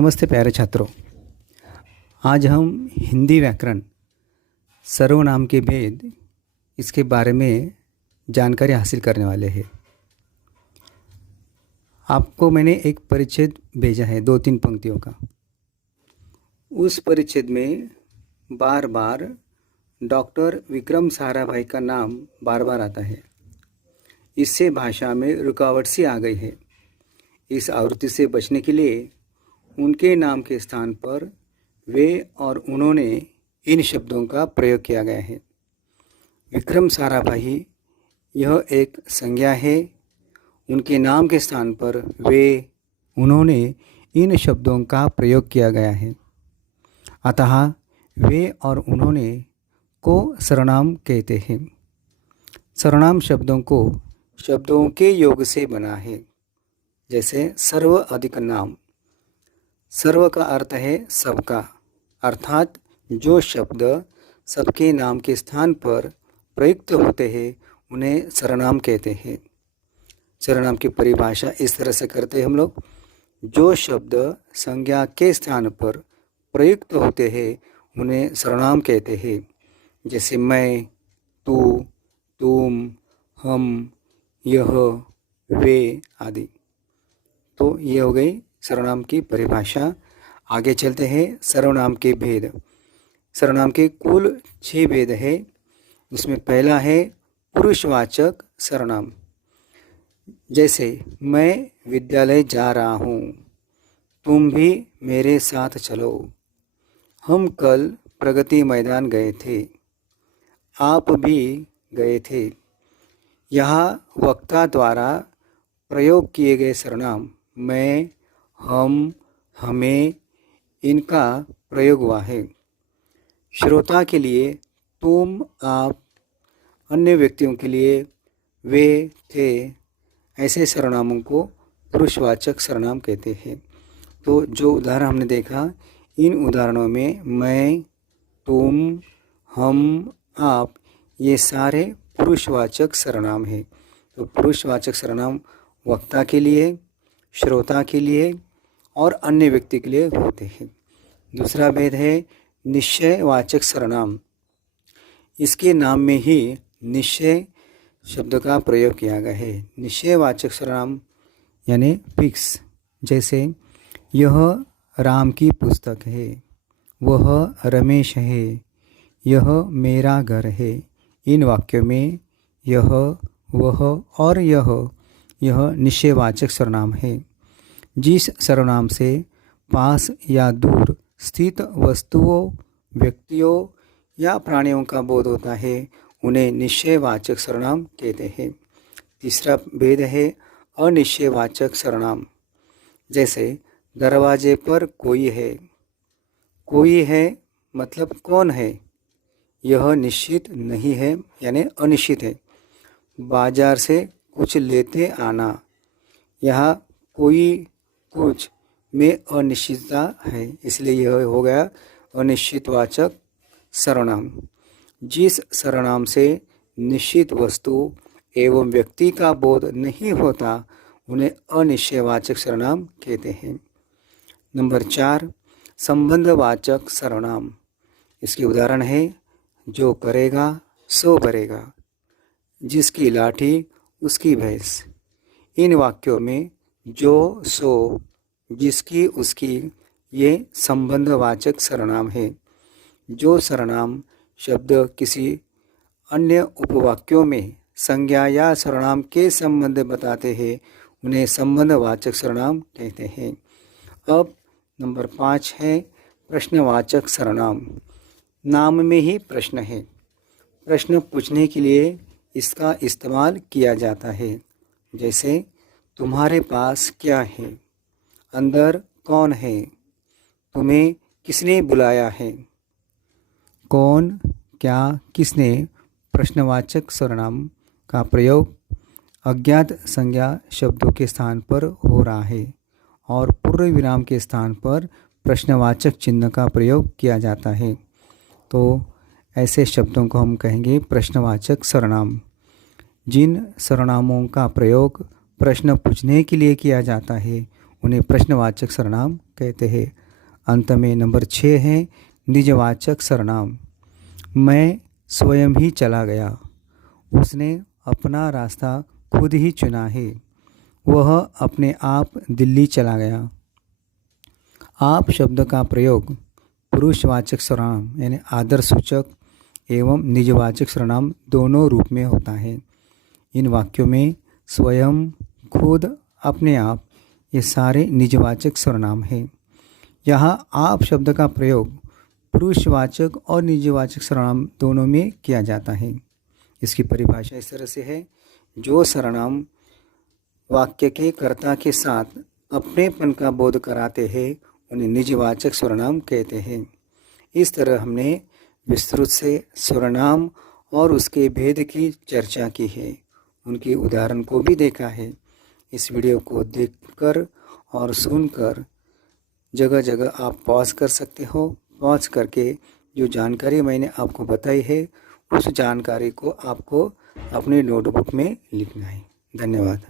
नमस्ते प्यारे छात्रों। आज हम हिंदी व्याकरण सर्वनाम के भेद इसके बारे में जानकारी हासिल करने वाले हैं। आपको मैंने एक परिच्छेद भेजा है 2-3 पंक्तियों का। उस परिच्छेद में बार बार डॉक्टर विक्रम साराभाई का नाम बार बार आता है। इससे भाषा में रुकावट सी आ गई है। इस आवृत्ति से बचने के लिए उनके नाम के स्थान पर वे और उन्होंने इन शब्दों का प्रयोग किया गया है। विक्रम साराभाई यह एक संज्ञा है। उनके नाम के स्थान पर वे उन्होंने इन शब्दों का प्रयोग किया गया है। अतः वे और उन्होंने को सर्वनाम कहते हैं। सर्वनाम शब्दों को शब्दों के योग से बना है। जैसे सर्व अधिक नाम। सर्व का अर्थ है सबका, अर्थात जो शब्द सबके नाम के स्थान पर प्रयुक्त होते हैं उन्हें सर्वनाम कहते हैं। सर्वनाम की परिभाषा इस तरह से करते हैं हम लोग। जो शब्द संज्ञा के स्थान पर प्रयुक्त होते हैं उन्हें सर्वनाम कहते हैं। जैसे मैं, तू, तुम, हम, यह, वे आदि। तो ये हो गई सर्वनाम की परिभाषा। आगे चलते हैं सर्वनाम के भेद। सर्वनाम के कुल 6 भेद है। उसमें पहला है पुरुषवाचक सर्वनाम। जैसे मैं विद्यालय जा रहा हूँ, तुम भी मेरे साथ चलो, हम कल प्रगति मैदान गए थे, आप भी गए थे। यहाँ वक्ता द्वारा प्रयोग किए गए सर्वनाम मैं, हम, हमें, इनका प्रयोग हुआ है। श्रोता के लिए तुम, आप, अन्य व्यक्तियों के लिए वे, थे, ऐसे सर्वनामों को पुरुषवाचक सर्वनाम कहते हैं। तो जो उदाहरण हमने देखा, इन उदाहरणों में मैं, तुम, हम, आप ये सारे पुरुषवाचक सर्वनाम हैं। तो पुरुषवाचक सर्वनाम वक्ता के लिए, श्रोता के लिए और अन्य व्यक्ति के लिए होते हैं। दूसरा भेद है निश्चयवाचक सर्वनाम। इसके नाम में ही निश्चय शब्द का प्रयोग किया गया है। निश्चयवाचक सर्वनाम यानी फिक्स। जैसे यह राम की पुस्तक है, वह रमेश है, यह मेरा घर है। इन वाक्यों में यह, वह और यह निश्चयवाचक सर्वनाम है। जिस सर्वनाम से पास या दूर स्थित वस्तुओं, व्यक्तियों या प्राणियों का बोध होता है उन्हें निश्चयवाचक सर्वनाम कहते हैं। तीसरा भेद है अनिश्चयवाचक सर्वनाम। जैसे दरवाजे पर कोई है। कोई है मतलब कौन है, यह निश्चित नहीं है यानी अनिश्चित है। बाजार से कुछ लेते आना। यहाँ कोई कुछ में अनिश्चितता है, इसलिए यह हो गया अनिश्चितवाचक सर्वनाम। जिस सर्वनाम से निश्चित वस्तु एवं व्यक्ति का बोध नहीं होता उन्हें अनिश्चयवाचक सर्वनाम कहते हैं। नंबर 4 संबंधवाचक सर्वनाम। इसके उदाहरण है जो करेगा सो भरेगा, जिसकी लाठी उसकी भैंस। इन वाक्यों में जो, सो, जिसकी, उसकी ये संबंधवाचक सर्वनाम है। जो सर्वनाम शब्द किसी अन्य उपवाक्यों में संज्ञा या सर्वनाम के संबंध बताते हैं उन्हें संबंधवाचक सर्वनाम कहते हैं। अब नंबर 5 है प्रश्नवाचक सर्वनाम। नाम में ही प्रश्न है। प्रश्न पूछने के लिए इसका इस्तेमाल किया जाता है। जैसे तुम्हारे पास क्या है, अंदर कौन है, तुम्हें किसने बुलाया है। कौन, क्या, किसने प्रश्नवाचक सर्वनाम का प्रयोग अज्ञात संज्ञा शब्दों के स्थान पर हो रहा है और पूर्ण विराम के स्थान पर प्रश्नवाचक चिन्ह का प्रयोग किया जाता है। तो ऐसे शब्दों को हम कहेंगे प्रश्नवाचक सर्वनाम। जिन सर्वनामों का प्रयोग प्रश्न पूछने के लिए किया जाता है उन्हें प्रश्नवाचक सर्वनाम कहते हैं। अंत में नंबर 6 है निजवाचक सर्वनाम। मैं स्वयं ही चला गया, उसने अपना रास्ता खुद ही चुना है, वह अपने आप दिल्ली चला गया। आप शब्द का प्रयोग पुरुषवाचक सर्वनाम यानी आदरसूचक एवं निजवाचक सर्वनाम दोनों रूप में होता है। इन वाक्यों में स्वयं, खुद, अपने आप ये सारे निजवाचक सर्वनाम हैं। यहाँ आप शब्द का प्रयोग पुरुषवाचक और निजवाचक सर्वनाम दोनों में किया जाता है। इसकी परिभाषा इस तरह से है, जो सर्वनाम वाक्य के कर्ता के साथ अपनेपन का बोध कराते हैं उन्हें निजवाचक सर्वनाम कहते हैं। इस तरह हमने विस्तृत से सर्वनाम और उसके भेद की चर्चा की है, उनके उदाहरण को भी देखा है। इस वीडियो को देखकर और सुनकर जगह जगह आप पॉज कर सकते हो। पॉज करके जो जानकारी मैंने आपको बताई है उस जानकारी को आपको अपने नोटबुक में लिखना है। धन्यवाद।